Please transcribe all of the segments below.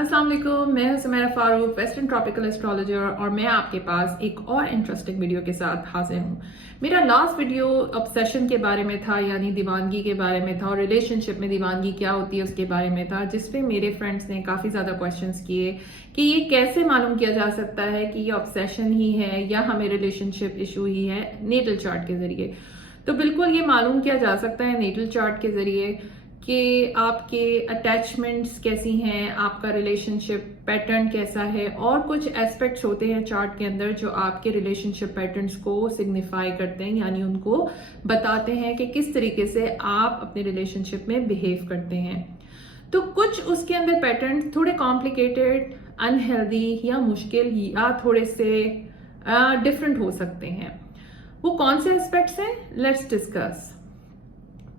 अस्सलाम वालेकुम, मैं हूं Sumera Farooq, western tropical astrologer, और मैं आपके पास एक और इंटरेस्टिंग वीडियो के साथ हाजिर हूं। मेरा लास्ट वीडियो ऑब्सेशन के बारे में था, यानी दीवानगी के बारे में था, और रिलेशनशिप में दीवानगी क्या होती है उसके बारे में था, जिसपे मेरे फ्रेंड्स ने काफ़ी ज़्यादा क्वेश्चंस किए कि ये कैसे मालूम किया जा सकता है कि ये ऑब्सेशन ही है या हमें रिलेशनशिप इशू ही है नेटल चार्ट के जरिए। तो बिल्कुल ये मालूम किया जा सकता है नेटल चार्ट के जरिए कि आपके अटैचमेंट्स कैसी हैं, आपका रिलेशनशिप पैटर्न कैसा है, और कुछ एस्पेक्ट्स होते हैं चार्ट के अंदर जो आपके रिलेशनशिप पैटर्न्स को सिग्निफाई करते हैं, यानी उनको बताते हैं कि किस तरीके से आप अपने रिलेशनशिप में बिहेव करते हैं। तो कुछ उसके अंदर पैटर्न थोड़े कॉम्प्लिकेटेड, अनहेल्दी या मुश्किल या थोड़े से डिफरेंट हो सकते हैं। वो कौन से एस्पेक्ट्स हैं, लेट्स डिस्कस।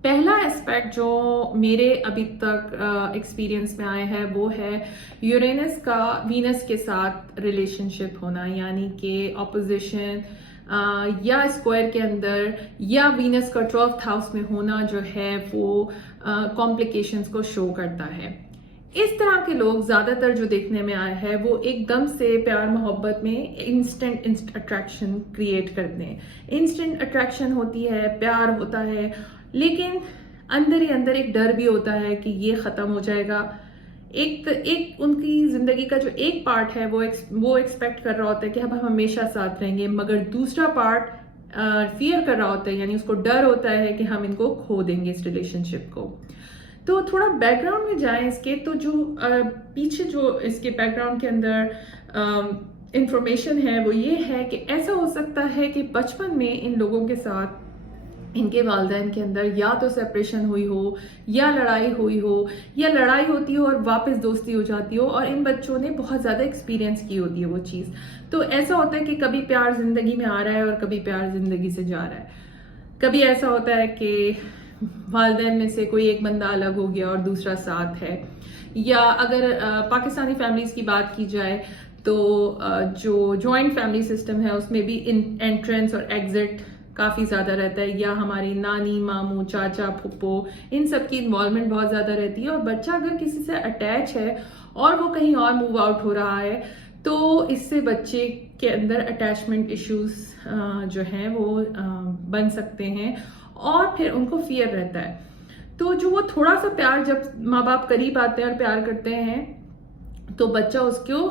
पहला एस्पेक्ट जो मेरे अभी तक एक्सपीरियंस में आया है वो है यूरेनस का वीनस के साथ रिलेशनशिप होना, यानी कि ऑपोजिशन या स्क्वायर के अंदर या वीनस का 12th हाउस में होना जो है वो कॉम्प्लिकेशंस को शो करता है। इस तरह के लोग ज्यादातर जो देखने में आया है वो एकदम से प्यार मोहब्बत में इंस्टेंट अट्रैक्शन क्रिएट करते हैं। इंस्टेंट अट्रैक्शन होती है, प्यार होता है, लेकिन अंदर ही अंदर एक डर भी होता है कि ये खत्म हो जाएगा। एक उनकी जिंदगी का जो एक पार्ट है वो एक्सपेक्ट कर रहा होता है कि अब हम हमेशा साथ रहेंगे, मगर दूसरा पार्ट फियर कर रहा होता है, यानी उसको डर होता है कि हम इनको खो देंगे इस रिलेशनशिप को। तो थोड़ा बैकग्राउंड में जाएं इसके, तो जो पीछे जो इसके बैकग्राउंड के अंदर इंफॉर्मेशन है वो ये है कि ऐसा हो सकता है कि बचपन में इन लोगों के साथ इनके वालिदैन के अंदर या तो सेपरेशन हुई हो या लड़ाई हुई हो, या लड़ाई होती हो और वापस दोस्ती हो जाती हो, और इन बच्चों ने बहुत ज्यादा एक्सपीरियंस की होती है वो चीज। तो ऐसा होता है कि कभी प्यार जिंदगी में आ रहा है और कभी प्यार जिंदगी से जा रहा है। कभी ऐसा होता है कि वालिदैन में से कोई एक बंदा अलग हो गया और दूसरा साथ है, या अगर पाकिस्तानी फैमिलीज की बात की जाए तो जो जॉइंट फैमिली सिस्टम है उसमें भी एंट्रेंस और एग्जिट काफी ज्यादा रहता है, या हमारी नानी, मामू, चाचा, फुप्पो, इन सब की इन्वॉल्वमेंट बहुत ज्यादा रहती है। और बच्चा अगर किसी से अटैच है और वो कहीं और मूव आउट हो रहा है तो इससे बच्चे के अंदर अटैचमेंट इश्यूज जो हैं वो बन सकते हैं, और फिर उनको फियर रहता है। तो जो वो थोड़ा सा प्यार, जब माँ बाप करीब आते हैं और प्यार करते हैं तो बच्चा उसको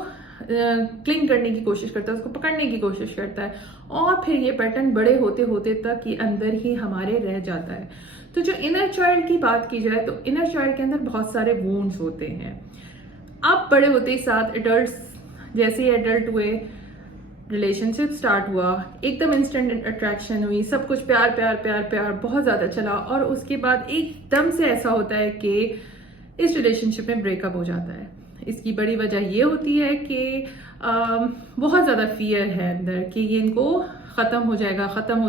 क्लिंग करने की कोशिश करता है, उसको पकड़ने की कोशिश करता है, और फिर ये पैटर्न बड़े होते होते तक ये अंदर ही हमारे रह जाता है। तो जो इनर चाइल्ड की बात की जाए तो इनर चाइल्ड के अंदर बहुत सारे वुंड्स होते हैं। अब बड़े होते ही साथ एडल्ट, जैसे ही एडल्ट हुए, रिलेशनशिप स्टार्ट हुआ, एकदम इंस्टेंट अट्रैक्शन हुई, सब कुछ प्यार प्यार प्यार प्यार बहुत ज्यादा चला, और उसके बाद एकदम से ऐसा होता है कि इस रिलेशनशिप में ब्रेकअप हो जाता है। इसकी बड़ी वजह ये होती है कि बहुत ज्यादा फियर है अंदर कि ये इनको खत्म हो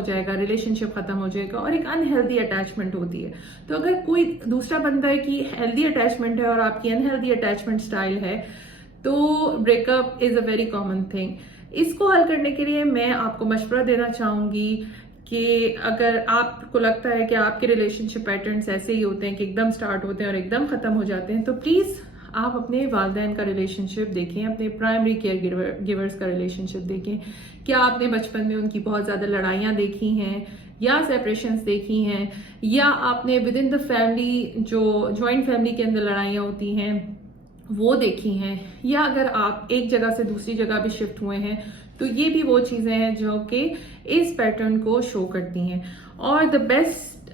जाएगा, रिलेशनशिप खत्म हो जाएगा, और एक अनहेल्दी अटैचमेंट होती है। तो अगर कोई दूसरा बंदा है कि हेल्दी अटैचमेंट है और आपकी अनहेल्दी अटैचमेंट स्टाइल है तो breakup is a very common thing. इसको हल करने के लिए मैं आपको मशवरा देना चाहूंगी कि अगर आपको लगता है कि आपके रिलेशनशिप पैटर्न्स ऐसे ही होते हैं कि एकदम स्टार्ट होते हैं और एकदम खत्म हो जाते हैं, तो प्लीज आप अपने वालिदैन का रिलेशनशिप देखें, अपने प्राइमरी केयर गिवर्स का रिलेशनशिप देखें। क्या आपने बचपन में उनकी बहुत ज्यादा लड़ाइयाँ देखी हैं या सेपरेशंस देखी हैं, या आपने विद इन द फैमिली जो जॉइंट फैमिली के अंदर लड़ाइयाँ होती हैं वो देखी हैं, या अगर आप एक जगह से दूसरी जगह भी शिफ्ट हुए हैं तो ये भी वो चीजें हैं जो कि इस पैटर्न को शो करती हैं। और the best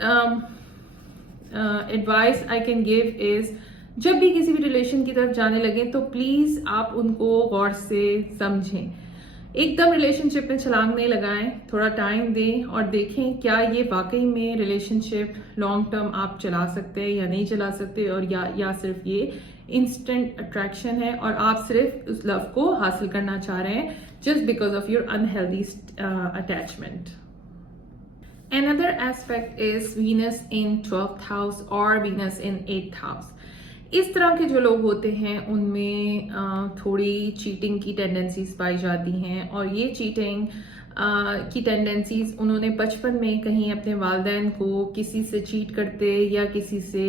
advice I can give is, जब भी किसी भी रिलेशन की तरफ जाने लगे तो प्लीज आप उनको गौर से समझें। एकदम रिलेशनशिप में छलांग नहीं लगाएं, थोड़ा टाइम दें और देखें क्या ये वाकई में रिलेशनशिप लॉन्ग टर्म आप चला सकते हैं या नहीं चला सकते, और या सिर्फ ये इंस्टेंट अट्रैक्शन है और आप सिर्फ उस लव को हासिल करना चाह रहे हैं just because of your unhealthy attachment. Another aspect is Venus in 12th house or Venus in 8th house. इस तरह के जो लोग होते हैं उनमें थोड़ी चीटिंग की टेंडेंसीज पाई जाती हैं, और ये चीटिंग की टेंडेंसीज उन्होंने बचपन में कहीं अपने वालिदैन को किसी से चीट करते या किसी से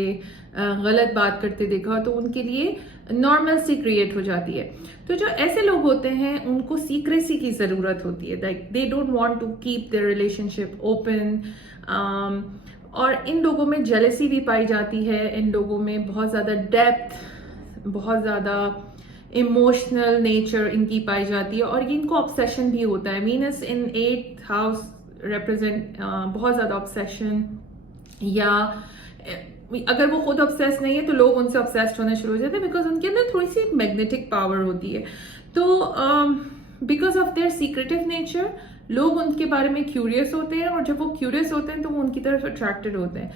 गलत बात करते देखा, तो उनके लिए नॉर्मल सी क्रिएट हो जाती है। तो जो ऐसे लोग होते हैं उनको सीक्रेसी की ज़रूरत होती है, like they don't want to keep their relationship open. और इन लोगों में जेलसी भी पाई जाती है, इन लोगों में बहुत ज़्यादा डेप्थ, बहुत ज़्यादा इमोशनल नेचर इनकी पाई जाती है, और इनको ऑब्सेशन भी होता है। वीनस इन 8th हाउस रिप्रेजेंट बहुत ज़्यादा ऑब्सेशन, या अगर वो खुद ऑब्सेस नहीं है तो लोग उनसे ऑब्सेस्ड होने शुरू हो जाते हैं, बिकॉज उनके अंदर थोड़ी सी मैग्नेटिक पावर होती है। तो because of their secretive nature लोग उनके बारे में क्यूरियस होते हैं, और जब वो क्यूरियस होते हैं तो वो उनकी तरफ अट्रैक्टेड होते हैं।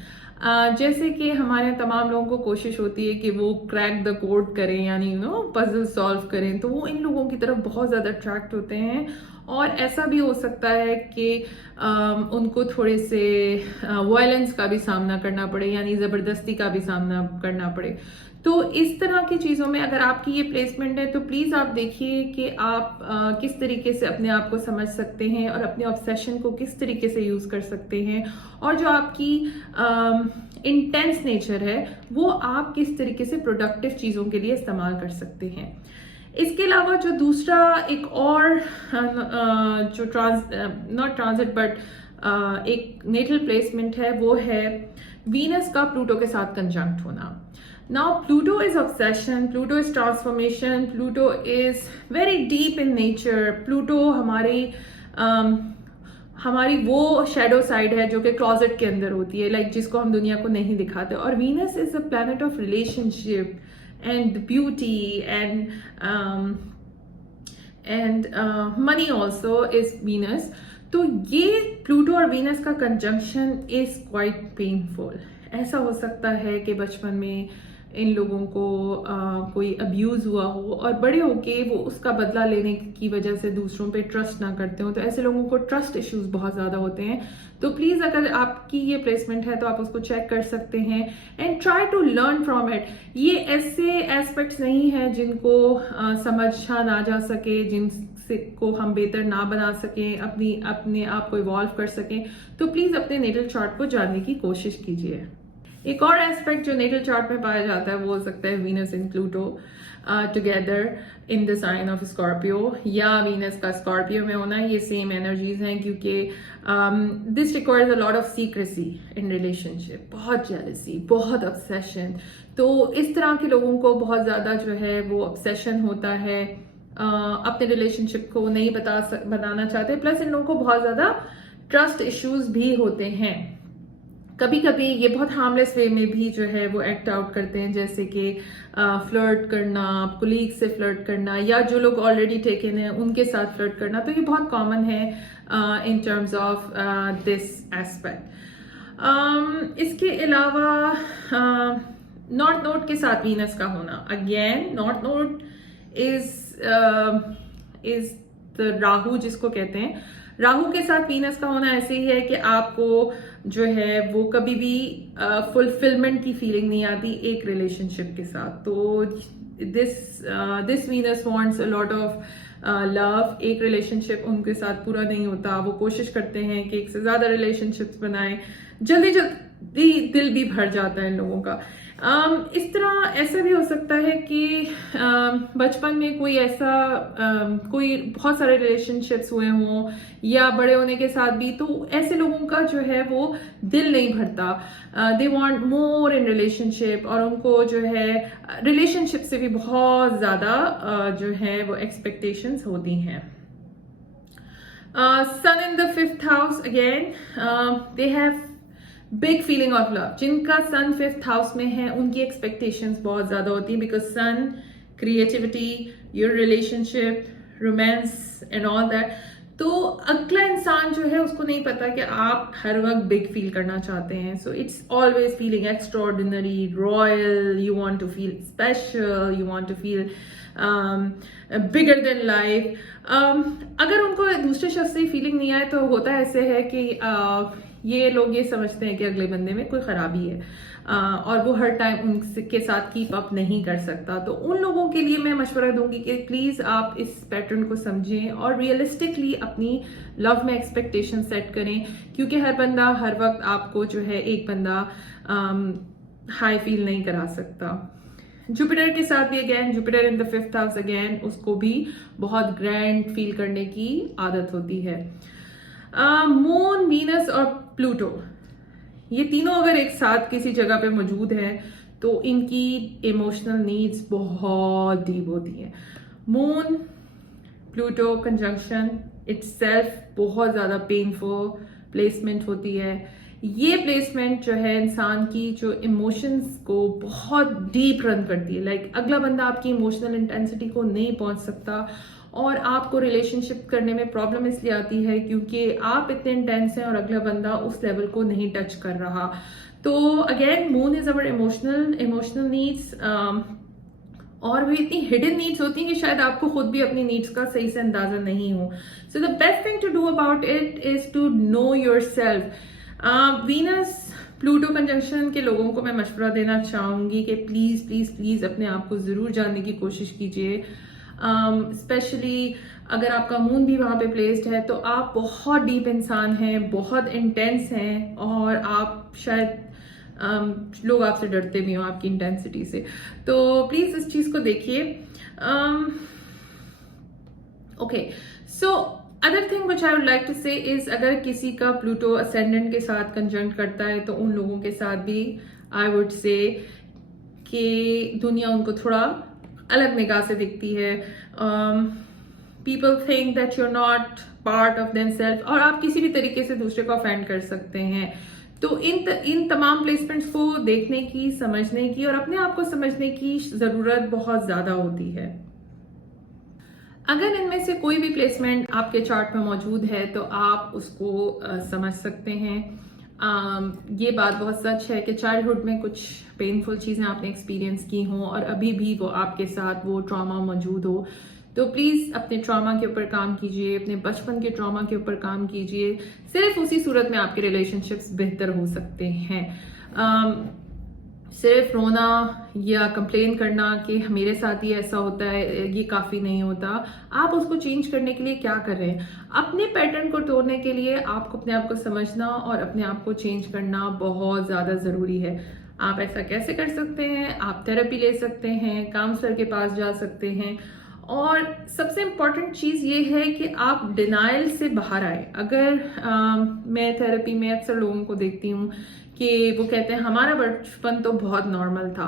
जैसे कि हमारे तमाम लोगों को कोशिश होती है कि वो क्रैक द कोड करें, यानी पजल सॉल्व करें, तो वो इन लोगों की तरफ बहुत ज़्यादा अट्रैक्ट होते हैं। और ऐसा भी हो सकता है कि उनको थोड़े से वायलेंस का भी सामना करना पड़े, यानी ज़बरदस्ती का भी सामना करना पड़े। तो इस तरह की चीज़ों में अगर आपकी ये प्लेसमेंट है तो प्लीज़ आप देखिए कि आप किस तरीके से अपने आप को समझ सकते हैं और अपने ऑब्सेशन को किस तरीके से यूज़ कर सकते हैं, और जो आपकी इंटेंस नेचर है वो आप किस तरीके से प्रोडक्टिव चीज़ों के लिए इस्तेमाल कर सकते हैं। इसके अलावा जो दूसरा एक और जो नॉट ट्रांजिट बट एक नेटल प्लेसमेंट है वो है वीनस का प्लूटो के साथ कंजंक्ट होना। Now Pluto is obsession, Pluto is transformation, Pluto is very deep in nature. Pluto हमारी वो शेडो साइड है जो कि क्लॉजेट के अंदर होती है, लाइक जिसको हम दुनिया को नहीं दिखाते। और Venus is a planet of relationship and beauty and money also is Venus. तो ये प्लूटो और वीनस का कंजंक्शन इज क्वाइट पेनफुल। ऐसा हो सकता है कि बचपन में इन लोगों को कोई अब्यूज़ हुआ हो और बड़े होके वो उसका बदला लेने की वजह से दूसरों पे ट्रस्ट ना करते हो, तो ऐसे लोगों को ट्रस्ट इश्यूज बहुत ज़्यादा होते हैं। तो प्लीज़ अगर आपकी ये प्लेसमेंट है तो आप उसको चेक कर सकते हैं and try to learn from it. ये ऐसे एस्पेक्ट्स नहीं है जिनको समझा ना जा सके, जिनसे को हम बेहतर ना बना सकें, अपने आप को इवॉल्व कर सकें। तो प्लीज़ अपने नेटल चार्ट को जानने की कोशिश कीजिए। एक और एस्पेक्ट जो नेटल चार्ट में पाया जाता है वो हो सकता है Venus in Pluto together in the sign of Scorpio, या वीनस का स्कॉर्पियो में होना। ये सेम एनर्जीज हैं, क्योंकि this requires a lot of secrecy in relationship, बहुत जेलसी, बहुत ऑब्सेशन। तो इस तरह के लोगों को बहुत ज़्यादा जो है वो ऑब्सेशन होता है, अपने रिलेशनशिप को नहीं बताना चाहते। प्लस इन लोगों को बहुत ज़्यादा ट्रस्ट इश्यूज भी होते हैं। कभी कभी ये बहुत हार्मलेस वे में भी जो है वो एक्ट आउट करते हैं, जैसे कि फ्लर्ट करना, कोलीग से फ्लर्ट करना, या जो लोग ऑलरेडी टेकन हैं उनके साथ फ्लर्ट करना। तो ये बहुत कॉमन है in terms of this aspect. इसके अलावा नॉर्थ नोड के साथ वीनस का होना, again north node is the Rahu जिसको कहते हैं। राहु के साथ वीनस का होना ऐसे ही है कि आपको जो है वो कभी भी फुलफिलमेंट की फीलिंग नहीं आती एक रिलेशनशिप के साथ। तो this Venus wants a lot of love. एक रिलेशनशिप उनके साथ पूरा नहीं होता, वो कोशिश करते हैं कि एक से ज्यादा रिलेशनशिप्स बनाएं, जल्दी जल्दी दिल भी भर जाता है इन लोगों का। इस तरह ऐसा भी हो सकता है कि बचपन में कोई ऐसा कोई बहुत सारे रिलेशनशिप्स हुए हों, या बड़े होने के साथ भी, तो ऐसे लोगों का जो है वो दिल नहीं भरता। They want more in relationship, और उनको जो है रिलेशनशिप से भी बहुत ज़्यादा जो है वो एक्सपेक्टेशंस होती हैं। Sun in the 5th house, again they have big feeling of love. जिनका सन 5th हाउस में है उनकी एक्सपेक्टेशंस बहुत ज्यादा होती है, because sun, creativity, your relationship, romance and all that. तो अगला इंसान जो है उसको नहीं पता कि आप हर वक्त बिग फील करना चाहते हैं। So it's always feeling extraordinary, royal, you want to feel special, you want to feel bigger than life. अगर उनको दूसरे शख्स से फीलिंग नहीं आए तो होता ऐसे है कि ये लोग ये समझते हैं कि अगले बंदे में कोई खराबी है, और वो हर टाइम उनके साथ कीप अप नहीं कर सकता। तो उन लोगों के लिए मैं मशवरा दूंगी कि प्लीज आप इस पैटर्न को समझें और रियलिस्टिकली अपनी लव में एक्सपेक्टेशन सेट करें, क्योंकि हर बंदा हर वक्त आपको जो है एक बंदा हाई फील नहीं करा सकता। जुपिटर के साथ भी again Jupiter in the 5th house again उसको भी बहुत ग्रैंड फील करने की आदत होती है। मून, वीनस और प्लूटो, ये तीनों अगर एक साथ किसी जगह पे मौजूद है तो इनकी इमोशनल नीड्स बहुत डीप होती हैं। मून प्लूटो कंजंक्शन इटसेल्फ बहुत ज़्यादा पेनफुल प्लेसमेंट होती है। ये प्लेसमेंट जो है इंसान की जो इमोशंस को बहुत डीप रन करती है। लाइक अगला बंदा आपकी इमोशनल इंटेंसिटी को नहीं पहुंच सकता और आपको रिलेशनशिप करने में प्रॉब्लम इसलिए आती है क्योंकि आप इतने इंटेंस हैं और अगला बंदा उस लेवल को नहीं टच कर रहा। तो again moon is our emotional needs, और भी इतनी हिडन नीड्स होती हैं कि शायद आपको खुद भी अपनी नीड्स का सही से अंदाजा नहीं हो। So the best thing to do about it is to know yourself. Venus Pluto conjunction के लोगों को मैं मशवरा देना चाहूंगी कि प्लीज प्लीज प्लीज अपने आप को जरूर जानने की कोशिश कीजिए। स्पेशली अगर आपका मून भी वहां पे प्लेस्ड है तो आप बहुत डीप इंसान हैं, बहुत इंटेंस हैं और आप शायद लोग आपसे डरते भी हो आपकी इंटेंसिटी से। तो प्लीज इस चीज को देखिए। Okay, so other thing which I would like to say is अगर किसी का प्लूटो असेंडेंट के साथ कंजंक्ट करता है तो उन लोगों के साथ भी आई वुड से कि दुनिया उनको थोड़ा अलग निगाह से दिखती है। People think that you are not part of themselves और आप किसी भी तरीके से दूसरे को ऑफेंड कर सकते हैं। तो इन तमाम प्लेसमेंट्स को देखने की, समझने की और अपने आप को समझने की जरूरत बहुत ज्यादा होती है। अगर इनमें से कोई भी प्लेसमेंट आपके चार्ट में मौजूद है तो आप उसको समझ सकते हैं। ये बात बहुत सच है कि चाइल्डहुड में कुछ पेनफुल चीज़ें आपने एक्सपीरियंस की हों और अभी भी वो आपके साथ वो ट्रॉमा मौजूद हो, तो प्लीज़ अपने ट्रॉमा के ऊपर काम कीजिए, अपने बचपन के ट्रॉमा के ऊपर काम कीजिए। सिर्फ उसी सूरत में आपके रिलेशनशिप्स बेहतर हो सकते हैं। सिर्फ रोना या कंप्लेन करना कि मेरे साथ ही ऐसा होता है, ये काफ़ी नहीं होता। आप उसको चेंज करने के लिए क्या कर रहे हैं? अपने पैटर्न को तोड़ने के लिए आपको अपने आप को समझना और अपने आप को चेंज करना बहुत ज़्यादा ज़रूरी है। आप ऐसा कैसे कर सकते हैं? आप थेरेपी ले सकते हैं, काउंसलर के पास जा सकते हैं और सबसे इम्पॉर्टेंट चीज़ ये है कि आप डिनाइल से बाहर आए। अगर मैं थेरेपी में अक्सर लोगों को देखती हूँ कि वो कहते हैं हमारा बचपन तो बहुत नॉर्मल था।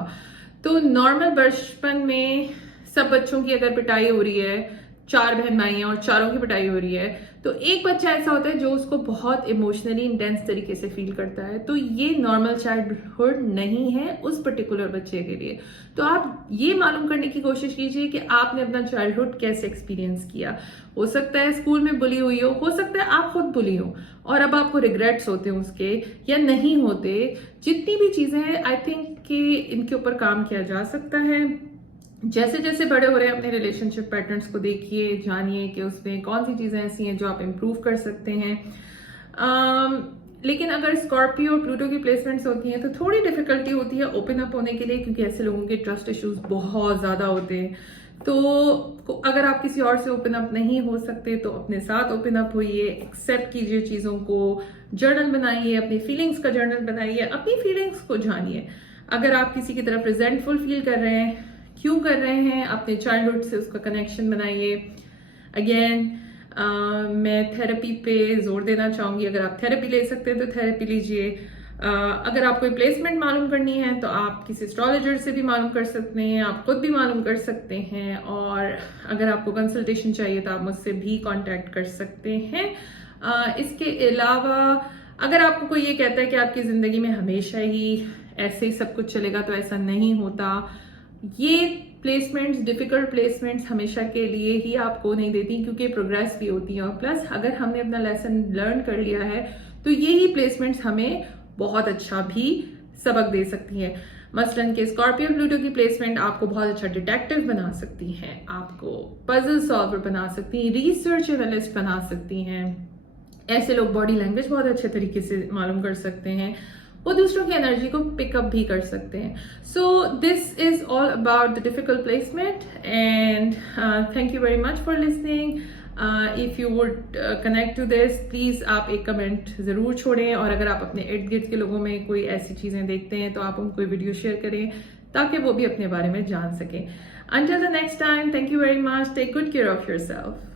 तो नॉर्मल बचपन में सब बच्चों की अगर पिटाई हो रही है, 4 बहन भाई हैं और चारों की पिटाई हो रही है, तो एक बच्चा ऐसा होता है जो उसको बहुत इमोशनली इंटेंस तरीके से फील करता है। तो ये नॉर्मल चाइल्डहुड नहीं है उस पर्टिकुलर बच्चे के लिए। तो आप ये मालूम करने की कोशिश कीजिए कि आपने अपना चाइल्डहुड कैसे एक्सपीरियंस किया। हो सकता है स्कूल में बुली हुई हो सकता है आप खुद बुली हो और अब आपको रिग्रेट्स होते हैं उसके या नहीं होते। जितनी भी चीजें हैं आई थिंक कि इनके ऊपर काम किया जा सकता है। जैसे जैसे बड़े हो रहे हैं अपने रिलेशनशिप पैटर्न्स को देखिए, जानिए कि उसमें कौन सी चीजें ऐसी हैं जो आप इम्प्रूव कर सकते हैं। लेकिन अगर स्कॉर्पियो और प्लूटो की प्लेसमेंट्स होती हैं तो थोड़ी डिफिकल्टी होती है ओपन अप होने के लिए, क्योंकि ऐसे लोगों के ट्रस्ट इश्यूज बहुत ज्यादा होते हैं। तो अगर आप किसी और से ओपन अप नहीं हो सकते तो अपने साथ ओपन अप होइए, एक्सेप्ट कीजिए चीजों को, जर्नल बनाइए, अपनी फीलिंग्स का जर्नल बनाइए, अपनी फीलिंग्स को जानिए। अगर आप किसी की तरफ रिजेंटफुल फील कर रहे हैं, क्यों कर रहे हैं, अपने चाइल्डहुड से उसका कनेक्शन बनाइए। अगेन मैं थेरेपी पे जोर देना चाहूंगी। अगर आप थेरेपी ले सकते हैं तो थेरेपी लीजिए। अगर आप कोई प्लेसमेंट मालूम करनी है तो आप किसी एस्ट्रोलॉजर से भी मालूम कर सकते हैं, आप खुद भी मालूम कर सकते हैं। और अगर आपको कंसल्टेशन चाहिए तो आप मुझसे भी कांटेक्ट कर सकते हैं। इसके अलावा अगर आपको कोई ये कहता है कि आपकी जिंदगी में हमेशा ही ऐसे ही सब कुछ चलेगा, तो ऐसा नहीं होता। ये प्लेसमेंट्स, डिफिकल्ट प्लेसमेंट्स हमेशा के लिए ही आपको नहीं देती, क्योंकि प्रोग्रेस भी होती है। और प्लस अगर हमने अपना लेसन लर्न कर लिया है तो यही प्लेसमेंट्स हमें बहुत अच्छा भी सबक दे सकती हैं। मसलन के स्कॉर्पियो प्लूटो की प्लेसमेंट आपको बहुत अच्छा डिटेक्टिव बना सकती हैं, आपको पजल सॉल्वर बना सकती हैं, रिसर्च एनालिस्ट बना सकती हैं। ऐसे लोग बॉडी लैंग्वेज बहुत अच्छे तरीके से मालूम कर सकते हैं, वो दूसरों की एनर्जी को पिकअप भी कर सकते हैं। So this is all about the difficult placement and thank you very much for listening. If you would connect to this, please आप एक कमेंट जरूर छोड़ें। और अगर आप अपने इर्द गिर्द के लोगों में कोई ऐसी चीजें देखते हैं तो आप उनको वीडियो शेयर करें ताकि वो भी अपने बारे में जान सके। Until the next time, thank you very much. Take good care of yourself.